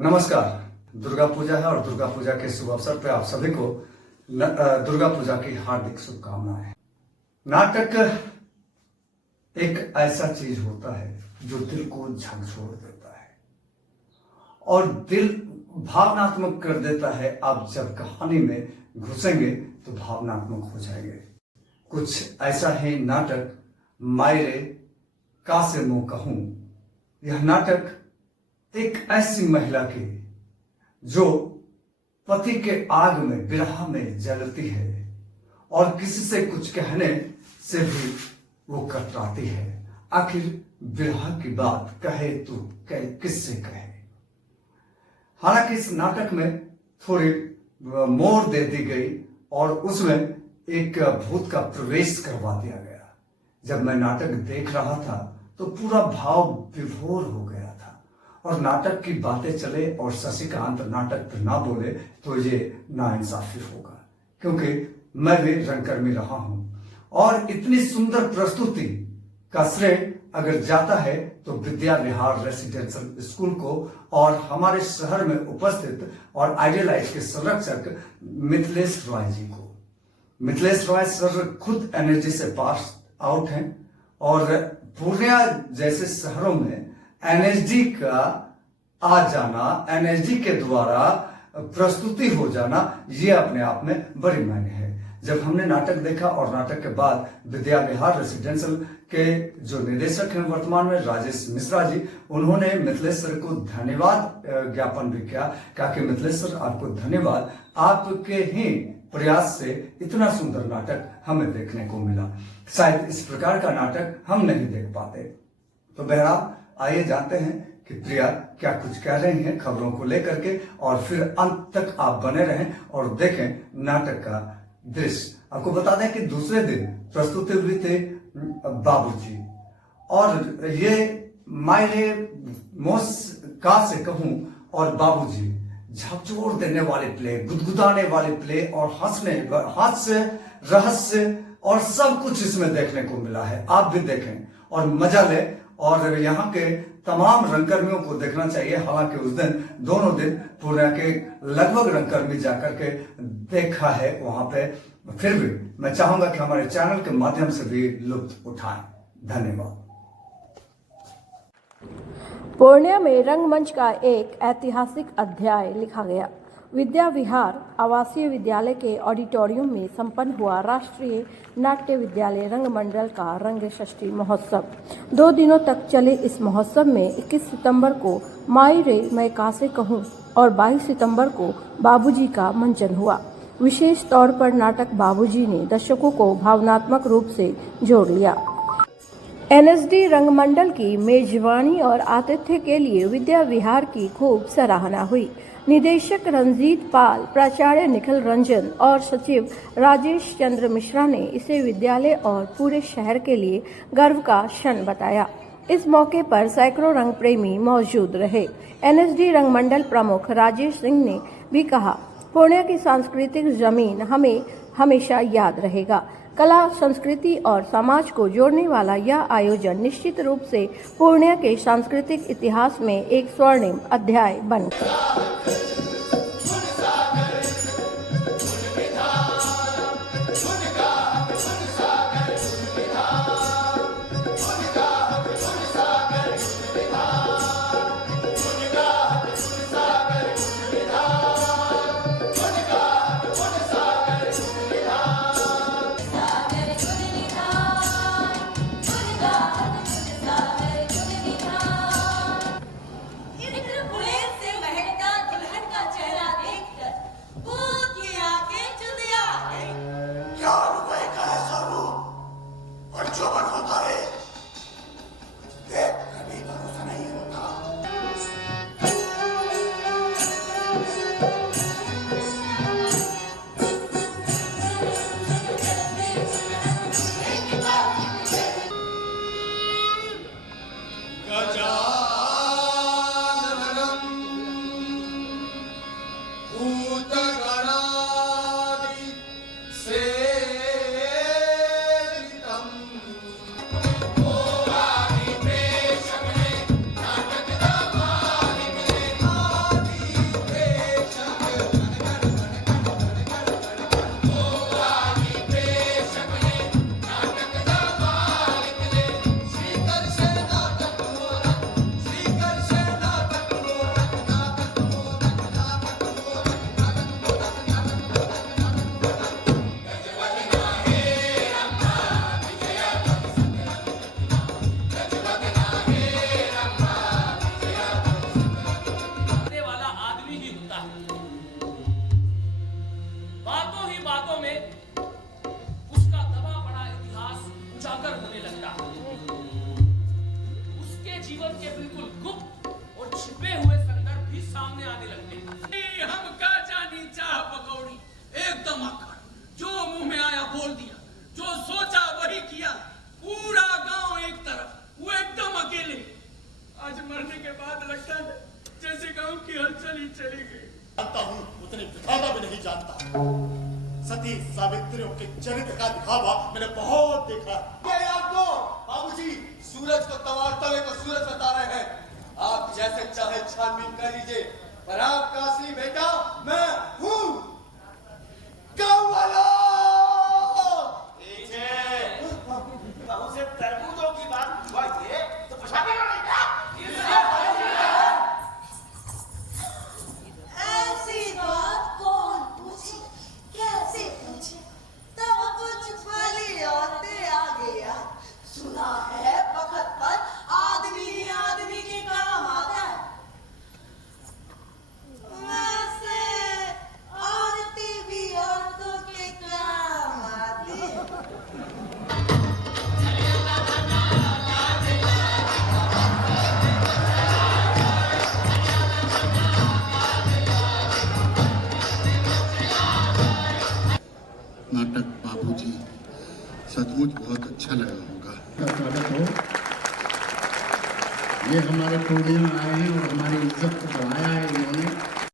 नमस्कार। दुर्गा पूजा है और दुर्गा पूजा के शुभ अवसर पर आप सभी को दुर्गा पूजा की हार्दिक शुभकामनाएं। नाटक एक ऐसा चीज होता है जो दिल को झकझोर देता है और दिल भावनात्मक कर देता है। आप जब कहानी में घुसेंगे तो भावनात्मक हो जाएंगे। कुछ ऐसा है नाटक मायरे का से मुंह कहूं। यह नाटक एक ऐसी महिला की जो पति के आग में विरह में जलती है और किसी से कुछ कहने से भी वो कतराती है। आखिर विरह की बात कहे तो किससे कहे। हालांकि इस नाटक में थोड़ी मोड़ दे दी गई और उसमें एक भूत का प्रवेश करवा दिया गया। जब मैं नाटक देख रहा था तो पूरा भाव विभोर हो गया था और नाटक की बातें चले और शशिकांत नाटक पर ना बोले तो ये नाइंसाफी होगा, क्योंकि मैं भी रंगकर्मी रहा हूं और इतनी सुंदर प्रस्तुति का श्रेय अगर जाता है तो विद्या विहार रेसिडेंशियल स्कूल को और हमारे शहर में उपस्थित और आइडियलाइज के संरक्षक मिथिलेश रॉय जी को। मिथिलेश रॉय सर खुद एनर्जी से पास आउट हैं और पूर्णिया जैसे शहरों में एनर्जी का आ जाना, एनर्जी के द्वारा प्रस्तुति हो जाना, ये अपने आप में बड़ी मायने है। जब हमने नाटक देखा और नाटक के बाद विद्या विहार रेसिडेंशियल के जो निदेशक हैं वर्तमान में राजेश मिश्रा जी, उन्होंने मिथिलेश सर को धन्यवाद ज्ञापन भी किया। कहा कि मिथिलेश सर आपको धन्यवाद, आपके ही प्रयास से इतना सुंदर नाटक हमें देखने को मिला। शायद इस प्रकार का नाटक हम नहीं देख पाते। तो बहरहाल आइए जानते हैं कि प्रिया क्या कुछ कह रही हैं खबरों को लेकर के और फिर अंत तक आप बने रहें और देखें नाटक का दृश्य। आपको बता दें कि दूसरे दिन प्रस्तुति हुई थे बाबूजी और ये मायरे मोस का से कहूं और बाबूजी झकझोर देने वाले प्ले, गुदगुदाने वाले प्ले और हास्य रहस्य और सब कुछ इसमें देखने को मिला है। आप भी देखें और मजा लें और यहाँ के तमाम रंगकर्मियों को देखना चाहिए। हालांकि उस दिन दोनों दिन पूर्णिया के लगभग रंगकर्मी जाकर के देखा है वहां पे, फिर भी मैं चाहूंगा कि हमारे चैनल के माध्यम से भी लुत्फ उठाएं। धन्यवाद। पूर्णिया में रंगमंच का एक ऐतिहासिक अध्याय लिखा गया। विद्या विहार आवासीय विद्यालय के ऑडिटोरियम में संपन्न हुआ राष्ट्रीय नाट्य विद्यालय रंगमंडल का रंग षष्ठी महोत्सव। 2 दिनों तक चले इस महोत्सव में 21 सितंबर को माई रे मैं कासे कहूँ और 22 सितंबर को बाबूजी का मंचन हुआ। विशेष तौर पर नाटक बाबूजी ने दर्शकों को भावनात्मक रूप से जोड़ लिया। एनएसडी रंगमंडल की मेजबानी और आतिथ्य के लिए विद्या विहार की खूब सराहना हुई। निदेशक रंजीत पाल, प्राचार्य निखिल रंजन और सचिव राजेश चंद्र मिश्रा ने इसे विद्यालय और पूरे शहर के लिए गर्व का क्षण बताया। इस मौके पर सैकड़ों रंग प्रेमी मौजूद रहे। एनएसडी रंगमंडल प्रमुख राजेश सिंह ने भी कहा, पूर्णिया की सांस्कृतिक जमीन हमें हमेशा याद रहेगा। कला, संस्कृति और समाज को जोड़ने वाला यह आयोजन निश्चित रूप से पूर्णिया के सांस्कृतिक इतिहास में एक स्वर्णिम अध्याय बन गया। आने लगते। हम का जानी चाह पकौड़ी एकदम अखड़, जो मुंह में आया बोल दिया, जो सोचा वही किया, पूरा गांव एक तरफ, वो एकदम अकेले। आज मरने के बाद लगता है जैसे गांव की हलचल ही चली गई। जानता हूँ उतनी विधाता भी नहीं जानता। सती सावित्रियों के चरित्र का दिखावा मैंने बहुत देखा। ये आपको बाबूजी सूरज को तवारते हुए को सूरज बता रहे हैं। आप जैसे चाहे छानबीन कर लीजिए, पर आपका असली बेटा मैं हूँ। गाँव वालों बहू से तरबूजों की बात हुआ ये तो पूछा भी नहीं क्या? ऐसी बात कौन पूछे, कैसे पूछे? तब कुछ फली आते आ गया। सुना है वक्त पर आदमी ही आदमी के काम आता है। वैसे औरतें भी औरतों के काम आती है। नाटक बाबूजी सचमुच बहुत अच्छा लगा होगा। स्वागत हो। ये हमारे पूर्णिया में आए हैं और हमारी इज्जत को बढ़ाया है इन्होंने।